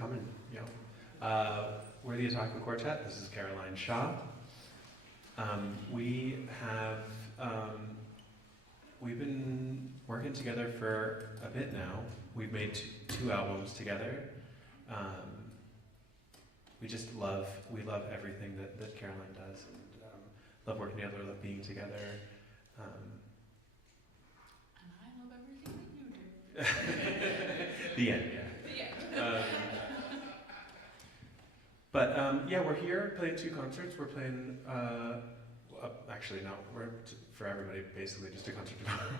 coming. We're the Attacca Quartet. This is Caroline Shaw. We've been working together for a bit now. We've made two albums together. We love everything that Caroline does, and love working together, love being together. And I love everything that you do. The end, yeah. The end. We're here playing two concerts. We're playing, actually no, for everybody, basically just a concert tomorrow.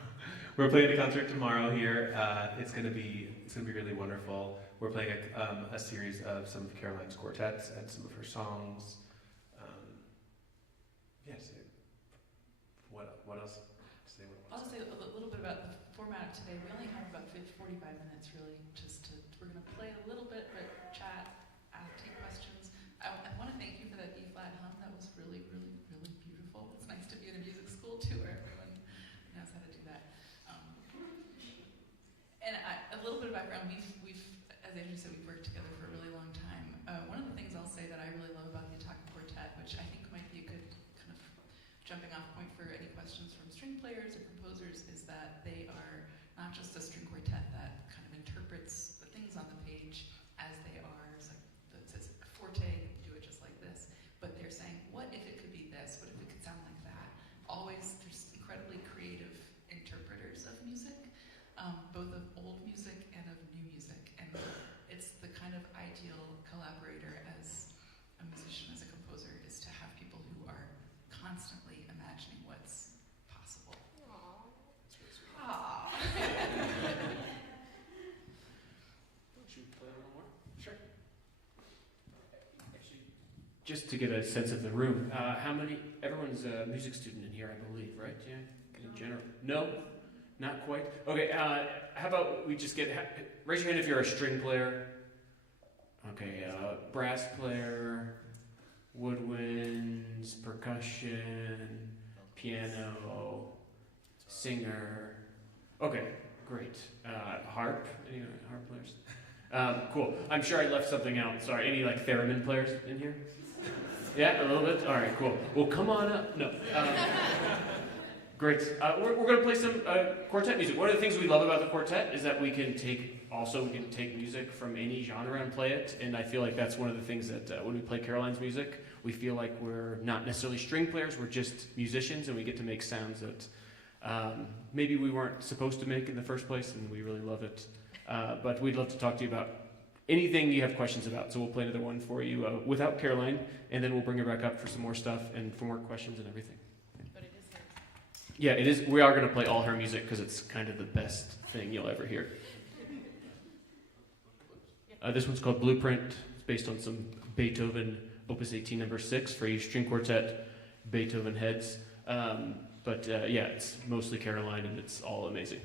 We're playing a concert tomorrow here. It's gonna be really wonderful. We're playing a series of some of Caroline's quartets and some of her songs. What else? I'll just say a little bit about the format of today. We only have about 45 minutes, really, we're going to play a little bit, but chat, take questions. I want to thank you for that E-flat hum. That was really, really, really beautiful. It's nice to be in a music school, too, where everyone knows how to do that. A little bit of background, we've, as Andrew said, we've worked together for a really long time. One of the things I'll say that I really love about the Attacca Quartet, which I think might be a good kind of jumping off point for any questions from string players or composers, is that they are not just a string quartet that kind of interprets the things on the page as they are. It's like, it says forte, do it just like this. But they're saying, what if it could be this? What if it could sound like that? Always, there's incredibly creative interpreters of music, both of old music and of new music. And it's the kind of ideal collaborator as a musician, as a composer, is to have people who are constantly imagining what's possible. Aww. Should we play a little more? Sure. Actually, just to get a sense of the room, everyone's a music student in here, I believe, right? Yeah, in general. No? Not quite? Okay, how about we just raise your hand if you're a string player. Okay, brass player, woodwinds, percussion, piano, singer. Okay, great. Harp? Any harp players? Cool. I'm sure I left something out. Sorry. Any theremin players in here? Yeah, a little bit? All right, cool. Well, come on up. No. Great. We're going to play some quartet music. One of the things we love about the quartet is that we can take music from any genre and play it. And I feel like that's one of the things that when we play Caroline's music, we feel like we're not necessarily string players, we're just musicians, and we get to make sounds that maybe we weren't supposed to make in the first place, and we really love it. But we'd love to talk to you about anything you have questions about. So we'll play another one for you without Caroline, and then we'll bring her back up for some more stuff and for more questions and everything. But it is hers. Yeah, it is. We are going to play all her music because it's kind of the best thing you'll ever hear. This one's called Blueprint. It's based on some Beethoven Opus 18 number 6 for each string quartet, Beethoven heads. It's mostly Caroline, and it's all amazing.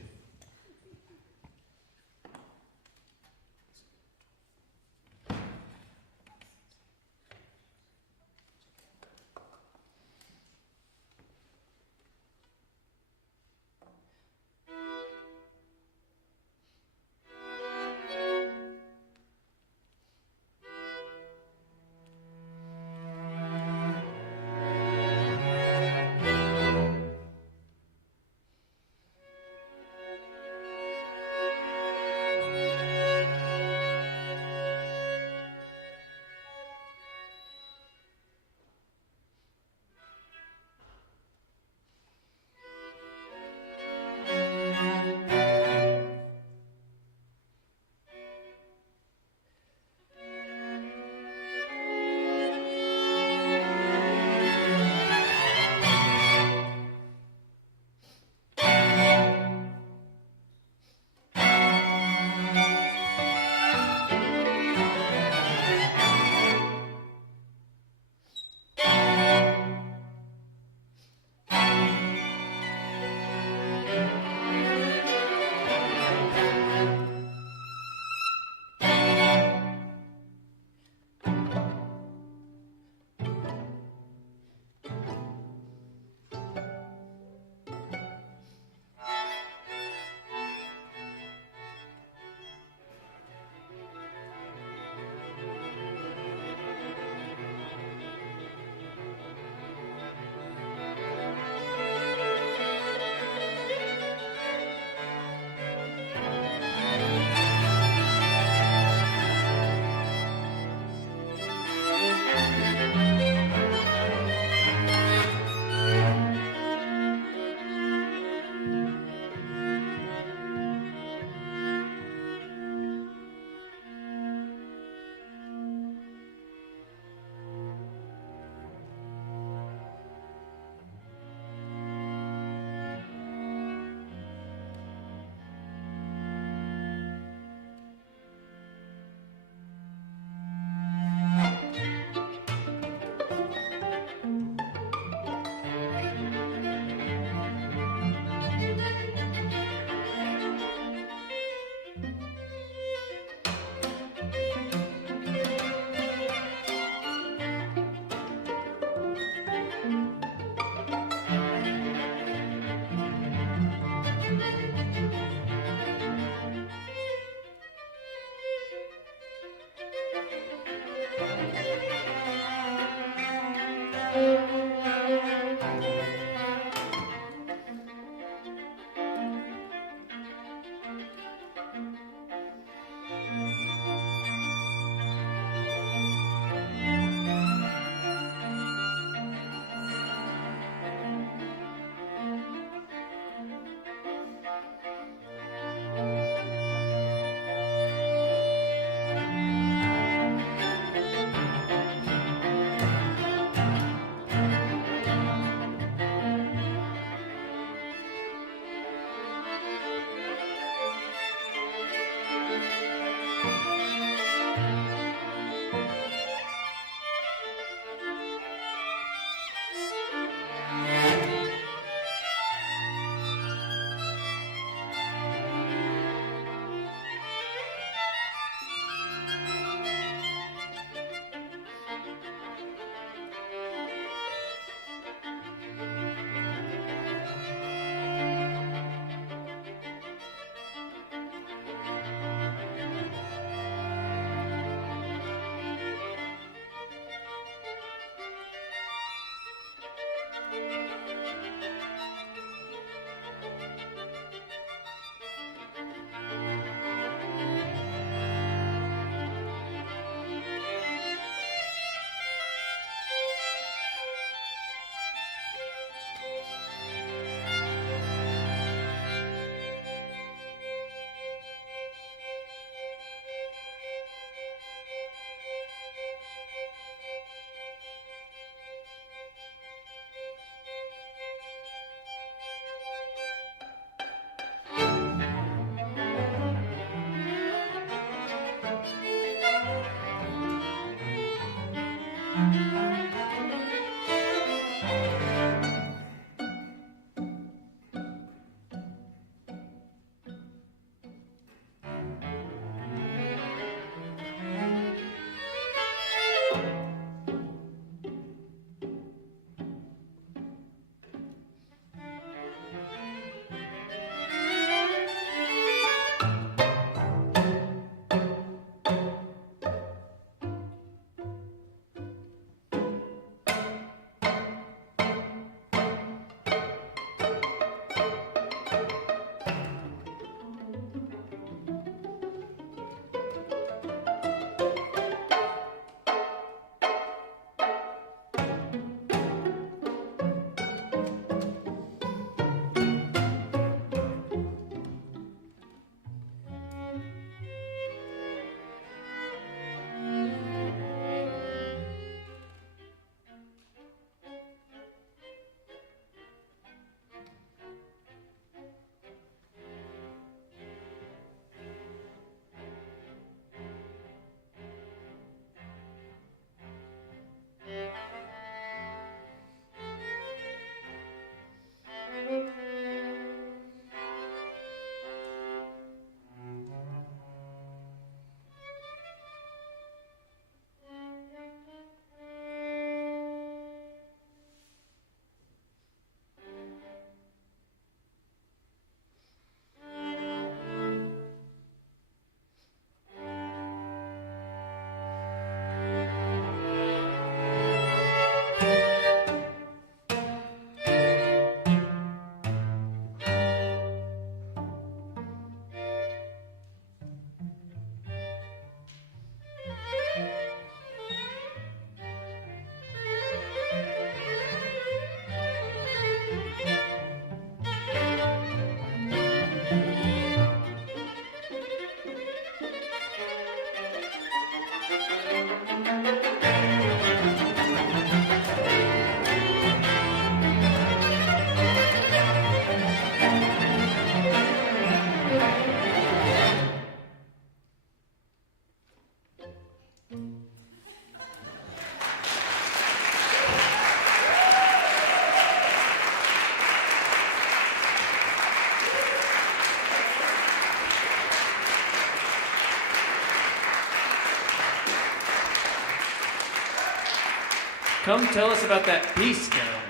Come tell us about that piece, Caroline.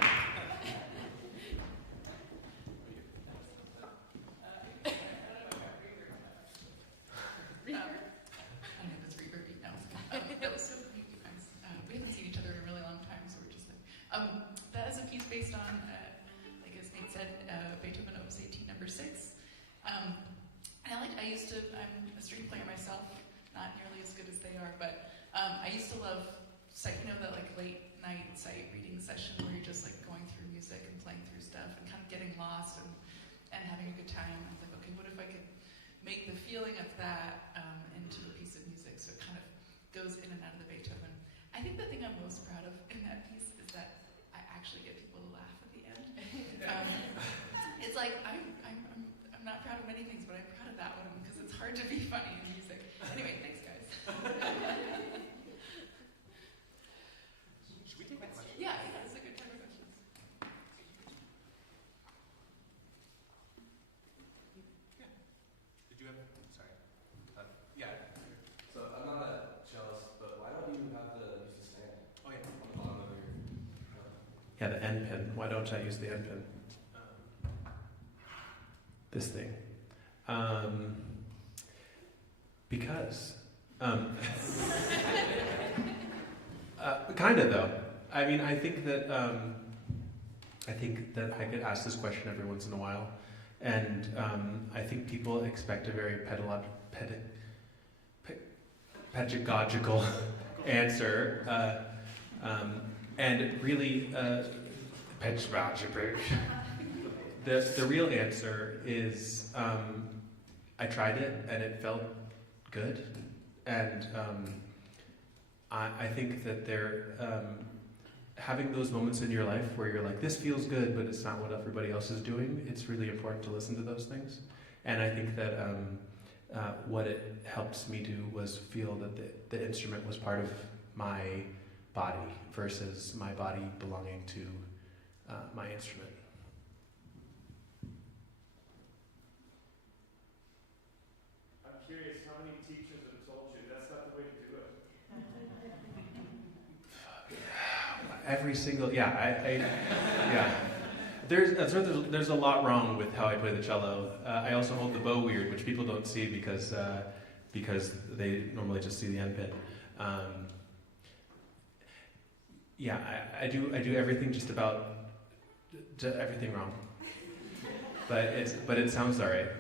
That was so cute, you guys. We haven't seen each other in a really long time, so we're just like, that is a piece based on, like as Nate said, Beethoven Opus 18, number 6. I'm a string player myself, not nearly as good as they are, but I used to love, that like late night sight reading session where you're just like going through music and playing through stuff and kind of getting lost and having a good time. I was like, okay, what if I could make the feeling of that into a piece of music so it kind of goes in and out of the Beethoven. I think the thing I'm most proud of in that piece is that I actually get people to laugh at the end. It's like I'm not proud of many things, but I'm proud of that one because it's hard to be funny in music. Anyway, thanks guys. Should we take a question? Yeah, that's a good time for questions. Did you have? Sorry. Yeah. So I'm not a cellist, but why don't you have the use the stand Oh yeah. on the bottom of your? Yeah, the end pin. Why don't I use the end pin? This thing. Because. Kind of though. I mean, I think that I get asked this question every once in a while, and I think people expect a very pedagogical answer, and really, the real answer is I tried it and it felt good, and I think that having those moments in your life where you're like, this feels good, but it's not what everybody else is doing, it's really important to listen to those things. And I think that what it helps me do was feel that the instrument was part of my body versus my body belonging to my instrument. I'm curious, how many teachers have told you that's not the way to do it? Every single, yeah. There's a lot wrong with how I play the cello. I also hold the bow weird, which people don't see because they normally just see the end pin. I do everything just about everything wrong, but it sounds alright.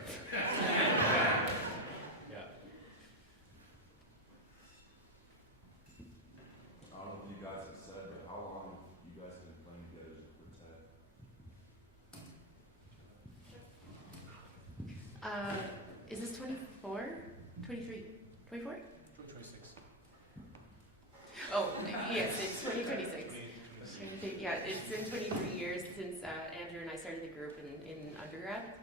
Is this 24? 23? 24? 26. Oh, yes, it's 2026. Yeah, it's been 23 years since Andrew and I started the group in undergrad.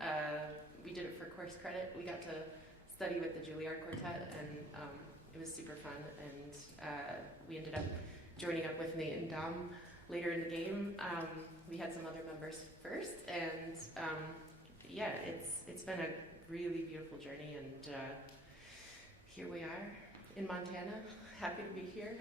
We did it for course credit. We got to study with the Juilliard Quartet, and it was super fun. And we ended up joining up with Nate and Dom later in the game. We had some other members first, and it's been a really beautiful journey, and here we are in Montana. Happy to be here.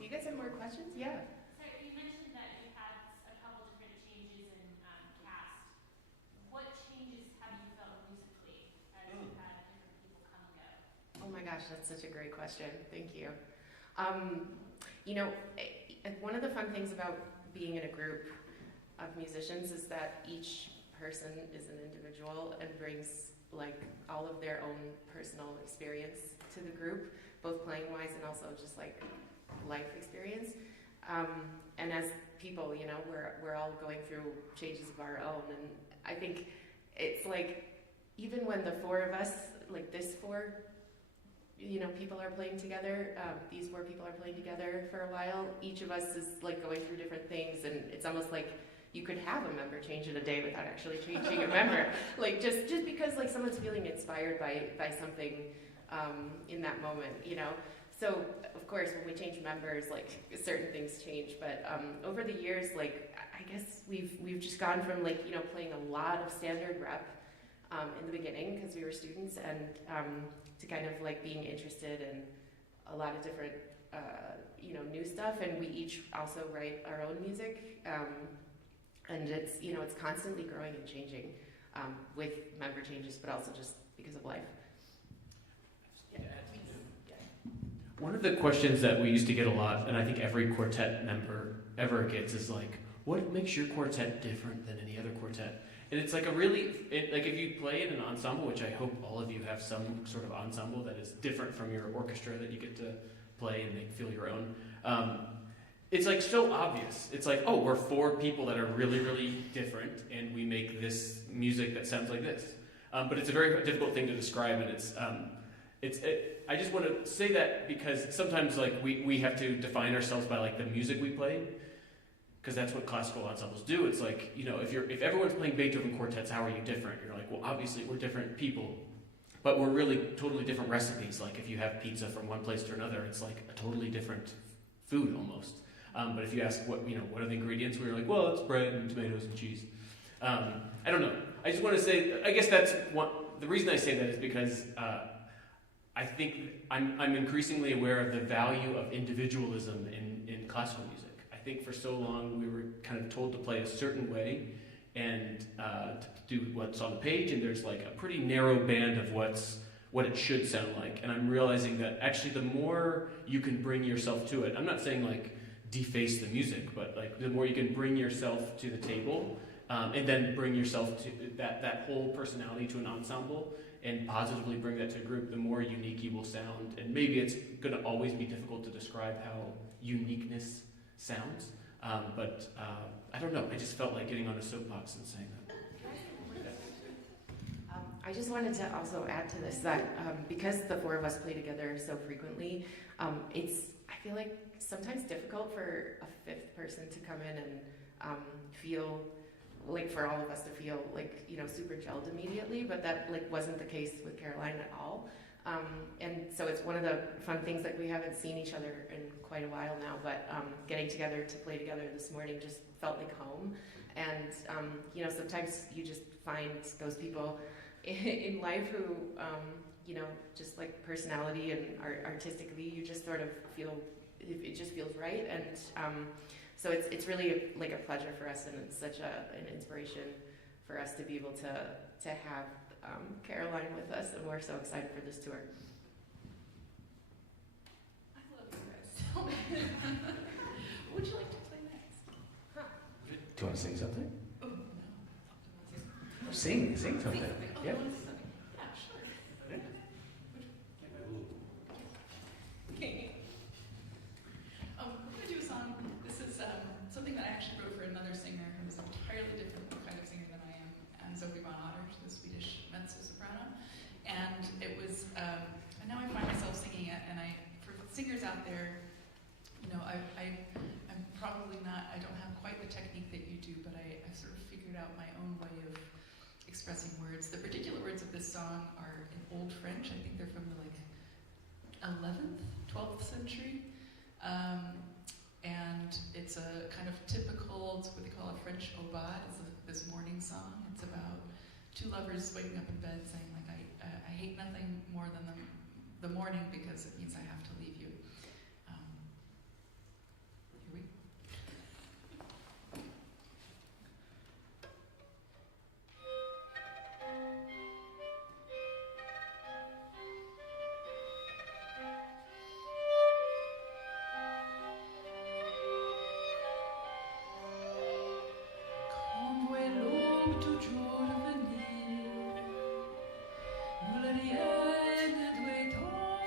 You guys have more questions? Yeah. So you mentioned that you had a couple different changes in cast. What changes have you felt musically as you've had different people come and go? Oh my gosh, that's such a great question. Thank you. One of the fun things about being in a group of musicians is that each person is an individual and brings like all of their own personal experience to the group, both playing wise and also just like life experience. And as people, we're all going through changes of our own, and I think it's like even when the four of us, like this four, people are playing together, these four people are playing together for a while, each of us is like going through different things, and it's almost like you could have a member change in a day without actually changing a member. Like just because like someone's feeling inspired by something in that moment, So of course when we change members, like certain things change, but over the years, like I guess we've just gone from like, playing a lot of standard rep in the beginning because we were students, and to kind of like being interested in a lot of different new stuff, and we each also write our own music, and it's constantly growing and changing with member changes, but also just because of life. One of the questions that we used to get a lot, and I think every quartet member ever gets, is like, what makes your quartet different than any other quartet? And it's like if you play in an ensemble, which I hope all of you have some sort of ensemble that is different from your orchestra that you get to play and make feel your own. It's like so obvious. It's like, oh, we're 4 people that are really, really different, and we make this music that sounds like this. But it's a very difficult thing to describe, and I just want to say that because sometimes like we have to define ourselves by like the music we play, because that's what classical ensembles do. It's like, if everyone's playing Beethoven quartets, how are you different? You're like, well, obviously we're different people, but we're really totally different recipes. Like if you have pizza from one place to another, it's like a totally different food almost. But if you ask what are the ingredients, we're like, well, it's bread and tomatoes and cheese. I don't know. I just want to say, I guess that's the reason I say that is because I think I'm increasingly aware of the value of individualism in classical music. I think for so long we were kind of told to play a certain way and to do what's on the page, and there's like a pretty narrow band of what it should sound like. And I'm realizing that actually the more you can bring yourself to it, I'm not saying like deface the music, but like the more you can bring yourself to the table and then bring yourself to that whole personality to an ensemble and positively bring that to a group, the more unique you will sound. And maybe it's going to always be difficult to describe how uniqueness sounds, but I don't know. I just felt like getting on a soapbox and saying that. I just wanted to also add to this that because the 4 of us play together so frequently, I feel like sometimes difficult for a 5th person to come in and feel like, for all of us to feel like, super gelled immediately, but that like wasn't the case with Caroline at all. And so it's one of the fun things that we haven't seen each other in quite a while now, but getting together to play together this morning just felt like home. And sometimes you just find those people in life who just like personality and artistically, you just sort of feel it just feels right. And so it's really like a pleasure for us, and it's such an inspiration for us to be able to have Caroline with us, and we're so excited for this tour. I love you guys so much. What would you like to play next? Do you want to sing something? Oh, no. Sing something. Oh, Yeah. you want to sing? Yeah, sure. Okay. We're going to do a song. This is something that I actually wrote for another singer who's an entirely different kind of singer than I am, and Sophie von Otter, the Swedish mezzo-soprano. And it was, and now I find myself singing it, and for singers out there, I'm probably not, I don't have quite the technique that you do, but I've sort of figured out my own way of expressing words. The particular words of this song are in Old French. I think they're from the 11th, 12th century. And it's a kind of typical, it's what they call a French aubade. It's this morning song. It's about 2 lovers waking up in bed saying, like, I hate nothing more than the morning because it means I have to leave you. Here we go. Quand voit l'aube toujours venir, nous le rien ne doit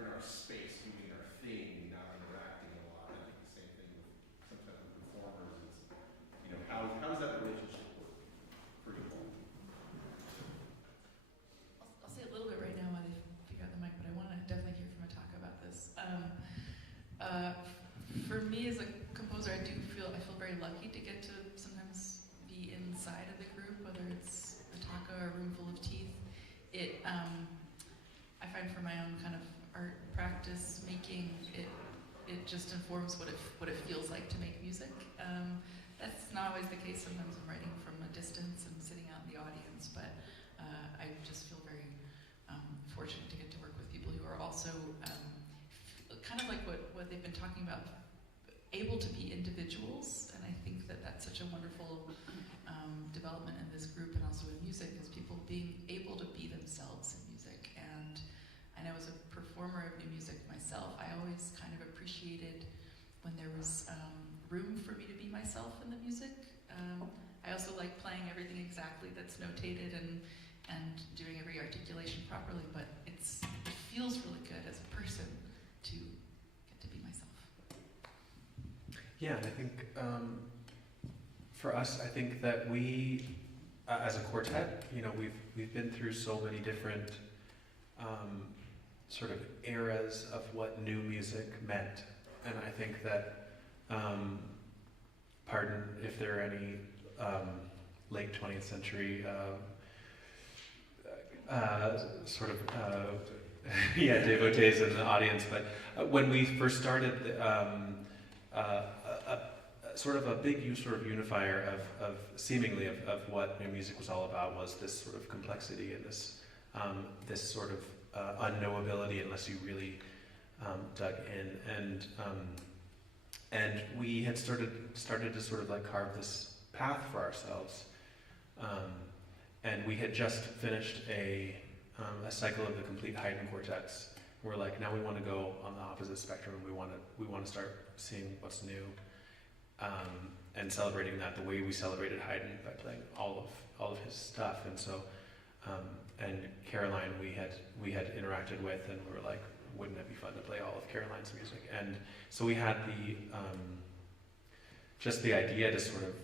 we're in our space doing our thing, not interacting a lot. I think the same thing with sometimes with performers is, you know, how does that relationship work for you all? I'll say a little bit right now while they figure out the mic, but I want to definitely hear from Attacca about this. For me as a composer, I feel very lucky to get to sometimes be inside of the group, whether it's Attacca or a room full of teeth. I find for my own kind of art practice making, it just informs what it feels like to make music. That's not always the case. Sometimes I'm writing from a distance and sitting out in the audience, but I just feel very fortunate to get to work with people who are also kind of like what they've been talking about, able to be individuals, and I think that that's such a wonderful development in this group and also in music, is people being able to be themselves in music. And I know as a performer of new music myself, I always kind of appreciated when there was room for me to be myself in the music. I also like playing everything exactly that's notated and doing every articulation properly, but it feels really good as a person to get to be myself. Yeah, and I think for us, I think that we, as a quartet, you know, we've been through so many different sort of eras of what new music meant, and I think that, pardon if there are any late 20th century sort of devotees in the audience, but when we first started, sort of a big sort of unifier of seemingly of what new music was all about was this sort of complexity and this sort of unknowability unless you really dug in, and we had started to sort of like carve this path for ourselves, and we had just finished a cycle of the complete Haydn quartets. We're like, now we want to go on the opposite spectrum. We want to start seeing what's new, and celebrating that the way we celebrated Haydn by playing all of his stuff. And so, and Caroline we had interacted with, and we were like, wouldn't it be fun to play all of Caroline's music? And so we had just the idea to sort of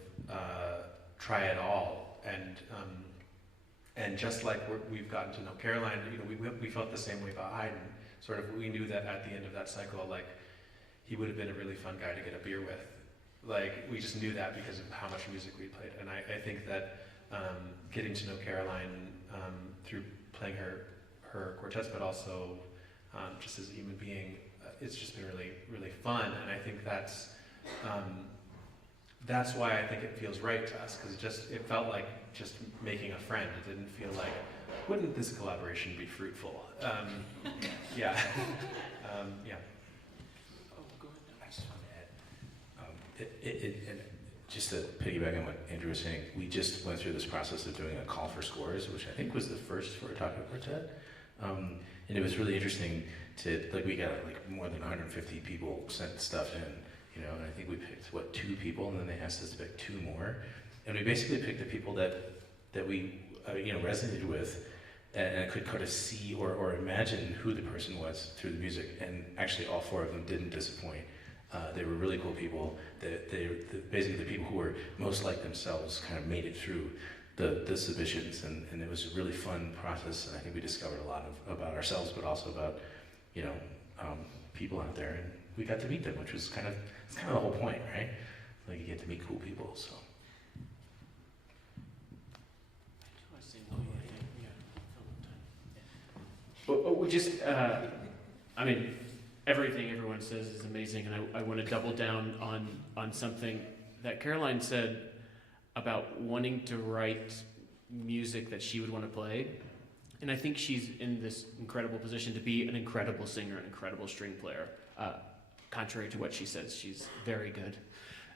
try it all, and just like we've gotten to know Caroline, you know, we felt the same way about Haydn. Sort of, we knew that at the end of that cycle, like, he would have been a really fun guy to get a beer with. Like, we just knew that because of how much music we played. And I think that getting to know Caroline through playing her quartets, but also just as a human being, it's just been really, really fun. And I think that's why I think it feels right to us, because it felt like just making a friend. It didn't feel like, wouldn't this collaboration be fruitful? Yeah. Yeah. Oh, go ahead. I just want to add, and just to piggyback on what Andrew was saying, we just went through this process of doing a call for scores, which I think was the first for Attacca Quartet. And it was really interesting we got like more than 150 people sent stuff in, you know, and I think we picked, 2 people, and then they asked us to pick 2 more. And we basically picked the people that we, resonated with, and I could kind of see or imagine who the person was through the music. And actually all 4 of them didn't disappoint. They were really cool people. Basically the people who were most like themselves kind of made it through the submissions, and it was a really fun process. And I think we discovered a lot about ourselves, but also about, people out there. And we got to meet them, which was it's kind of the whole point, right? Like, you get to meet cool people, so. But we just, I mean, everything everyone says is amazing, and I want to double down on something that Caroline said about wanting to write music that she would want to play. And I think she's in this incredible position to be an incredible singer, an incredible string player. Contrary to what she says, she's very good.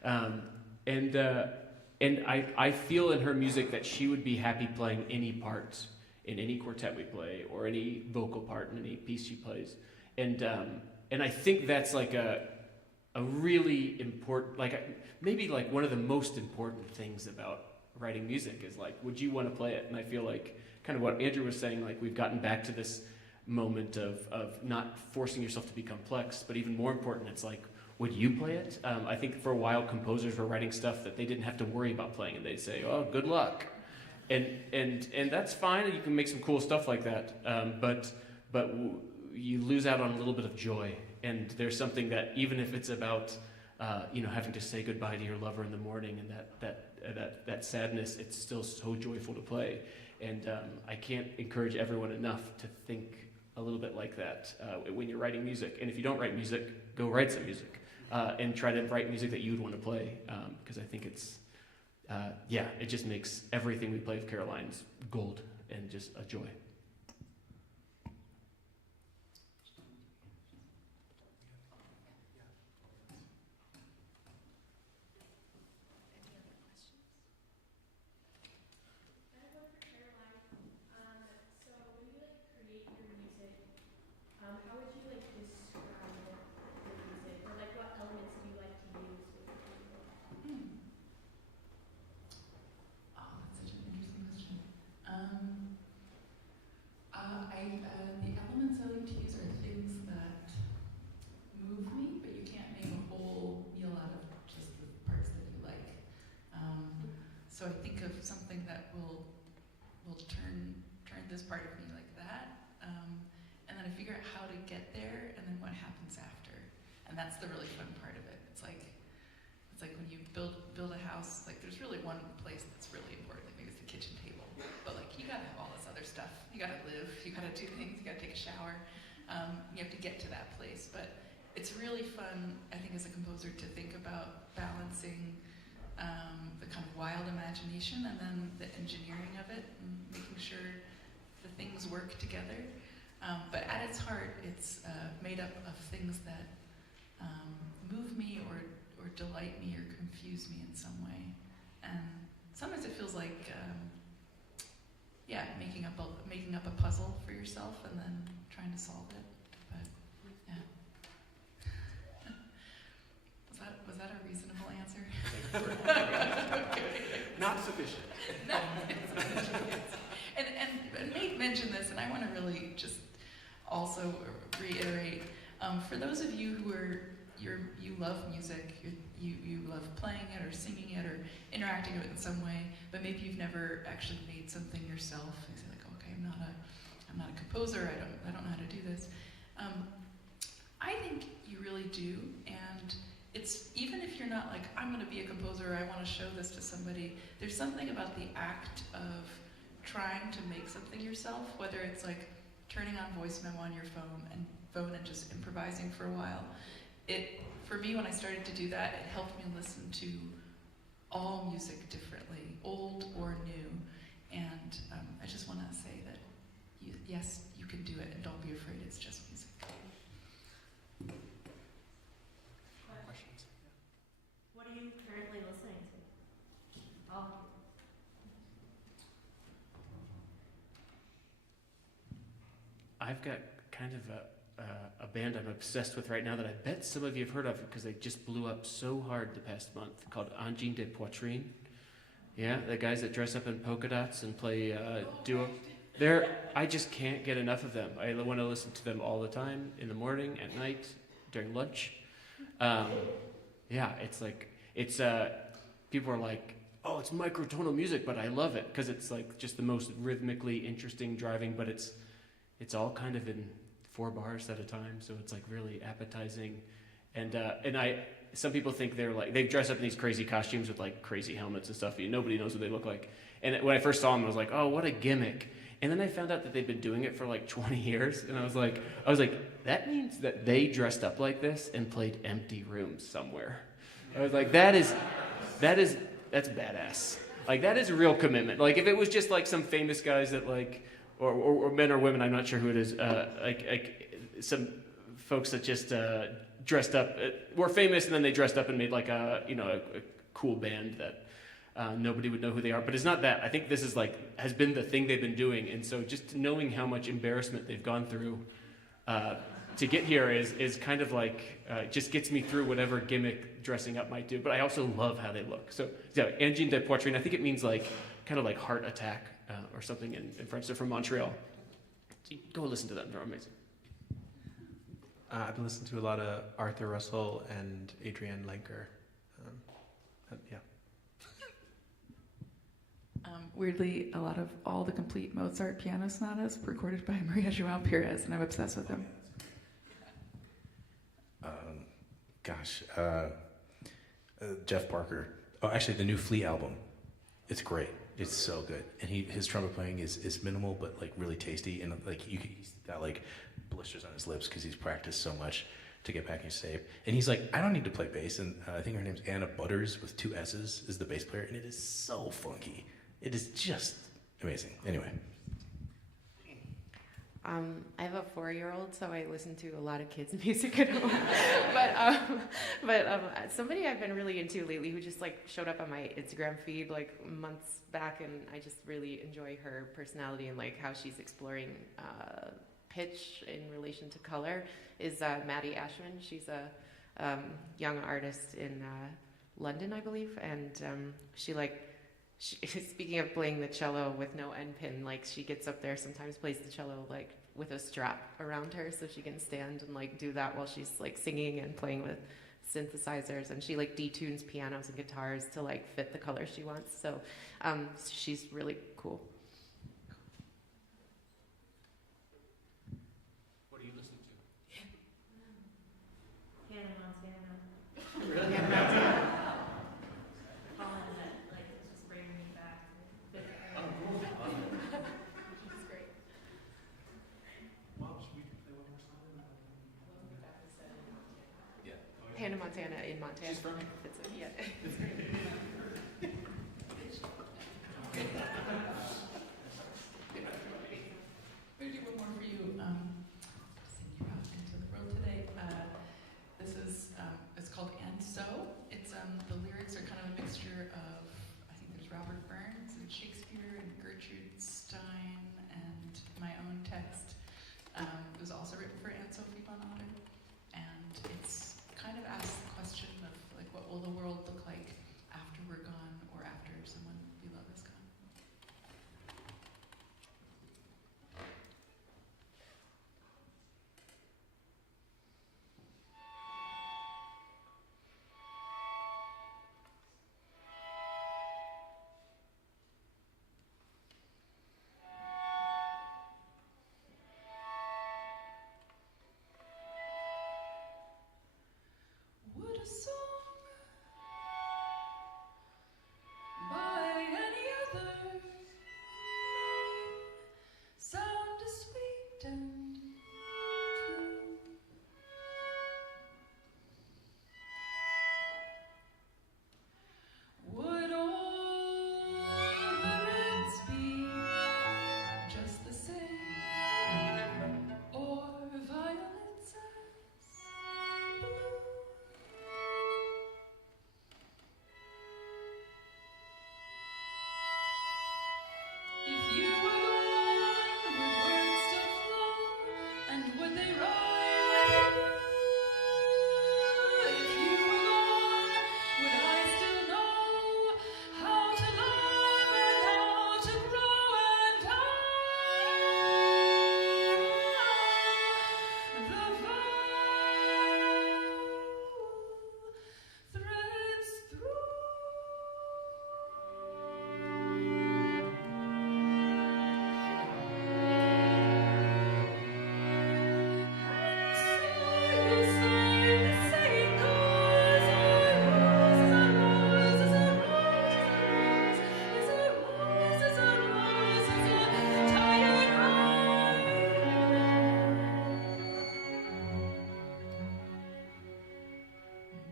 And I feel in her music that she would be happy playing any part in any quartet we play, or any vocal part in any piece she plays. And I think that's like a really important, maybe one of the most important things about writing music is would you want to play it? And I feel like kind of what Andrew was saying, we've gotten back to this moment of not forcing yourself to be complex, but even more important, it's like, would you play it? I think for a while composers were writing stuff that they didn't have to worry about playing, and they'd say, oh, good luck. And that's fine, and you can make some cool stuff like that, but you lose out on a little bit of joy. And there's something that, even if it's about having to say goodbye to your lover in the morning, and that sadness, it's still so joyful to play. And I can't encourage everyone enough to think a little bit like that when you're writing music. And if you don't write music, go write some music and try to write music that you'd want to play, because I think it's it just makes everything we play with Caroline's gold and just a joy. How would you like describe the music, or like what elements do you like to use with your music? Oh, that's such an interesting question. The elements I like to use are things that move me, but you can't make a whole meal out of just the parts that you like. So I think of something that will turn this part of me like that. And then I figure out how to get there, and then what happens after. And that's the really fun part of it. It's like when you build a house, like there's really one place that's really important, like maybe it's the kitchen table. But like you gotta have all this other stuff. You gotta live, you gotta do things, you gotta take a shower. You have to get to that place. But it's really fun, I think, as a composer to think about balancing the kind of wild imagination and then the engineering of it, and making sure the things work together. But at its heart, it's made up of things that move me or delight me or confuse me in some way. And sometimes it feels like, making up a puzzle for yourself and then trying to solve it. But yeah, was that a reasonable answer? Not sufficient. No, and Nate mentioned this, and I want to really just also reiterate, for those of you who you love music, you love playing it or singing it or interacting with it in some way, but maybe you've never actually made something yourself. You say like, okay, I'm not a composer. I don't know how to do this. I think you really do, and it's, even if you're not like, I'm going to be a composer, or I want to show this to somebody, there's something about the act of trying to make something yourself, whether it's like turning on voice memo on your phone and just improvising for a while. For me, when I started to do that, it helped me listen to all music differently, old or new. And I just want to say that, yes, you can do it, and don't be afraid, it's just music. Questions? What are you currently listening to? All of you. I've got kind of a band I'm obsessed with right now that I bet some of you have heard of because they just blew up so hard the past month, called Angine de Poitrine. Yeah, the guys that dress up in polka dots and play duo. I just can't get enough of them. I want to listen to them all the time, in the morning, at night, during lunch. It's like, people are like, oh, it's microtonal music, but I love it because it's like just the most rhythmically interesting driving, but it's all kind of in 4 bars at a time, so it's like really appetizing. And some people think they dress up in these crazy costumes with like crazy helmets and stuff. Nobody knows what they look like. And when I first saw them, I was like, oh, what a gimmick. And then I found out that they'd been doing it for like 20 years, and I was like, that means that they dressed up like this and played empty rooms somewhere. I was like, that's badass. Like, that is a real commitment. Like, if it was just like some famous guys that like, or men or women, I'm not sure who it is, like some folks that just dressed up, were famous, and then they dressed up and made like a cool band that nobody would know who they are. But it's not that. I think this is like, has been the thing they've been doing. And so just knowing how much embarrassment they've gone through to get here is kind of like, just gets me through whatever gimmick dressing up might do. But I also love how they look. So yeah, Angine de Poitrine, I think it means like, kind of like heart attack or something in French. They're from Montreal. Go listen to them. They're amazing. I've been listening to a lot of Arthur Russell and Adrienne Lenker. Yeah. Weirdly, a lot of all the complete Mozart piano sonatas were recorded by Maria João Pires, and I'm obsessed with them. Jeff Barker. Oh, actually, the new Flea album. It's great. It's so good. And his trumpet playing is minimal, but like really tasty. And like he's got like blisters on his lips because he's practiced so much to get back in shape. And he's like, I don't need to play bass. And I think her name's Anna Butters with 2 S's is the bass player. And it is so funky. It is just amazing. Anyway. I have a 4-year-old, so I listen to a lot of kids' music at home. but somebody I've been really into lately who just like showed up on my Instagram feed like months back, and I just really enjoy her personality and like how she's exploring pitch in relation to color is Maddie Ashman. She's a young artist in London, I believe, and speaking of playing the cello with no end pin, like she gets up there sometimes plays the cello like with a strap around her so she can stand and like do that while she's like singing and playing with synthesizers, and she like detunes pianos and guitars to like fit the color she wants. So she's really cool. What are you listening to? Hannah Montana. Really? Hannah Montana. All of that, like, it's just bringing me back. She's great. Well, should we play one more song? Yeah. Hannah Montana in Montana. She's from Yeah. I'm going to do one more for you. Send you out into the world today. This is, it's called And So. It's, the lyrics are kind of a mixture of, I think there's Robert Burns and Shakespeare and Gertrude Stein and my own text. It was also written for Anne Sophie von Otter. And it's kind of asks the question of, like, what will the world look like after we're gone or after someone we love is gone? Would a song by any other name sound as sweet and true? Would all words be just the same, or violets as blue? If you were gone, would words still flow, and would they rhyme? If you were gone, would I still know how to love and how to grow and how the vow threads through.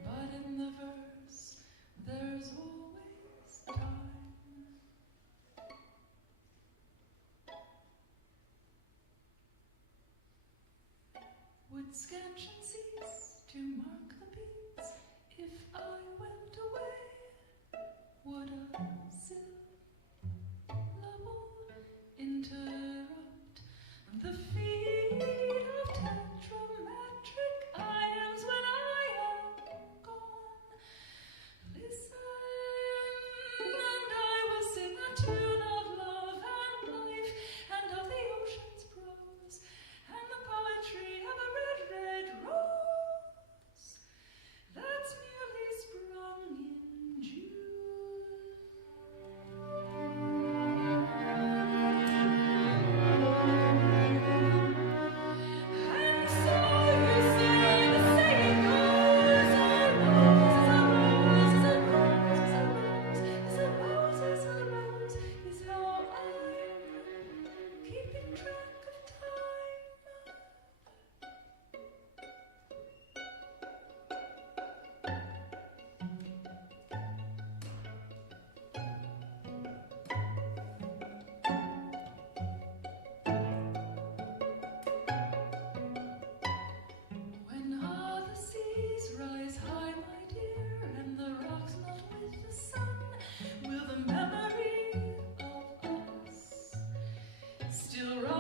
But in the verse, there's always time. Would scansion cease to mark the beats if I went away? Would a syllable interrupt the feed of tetrametric items when I am gone? Listen, and I will sing a tune of love and life and of the ocean's prose Still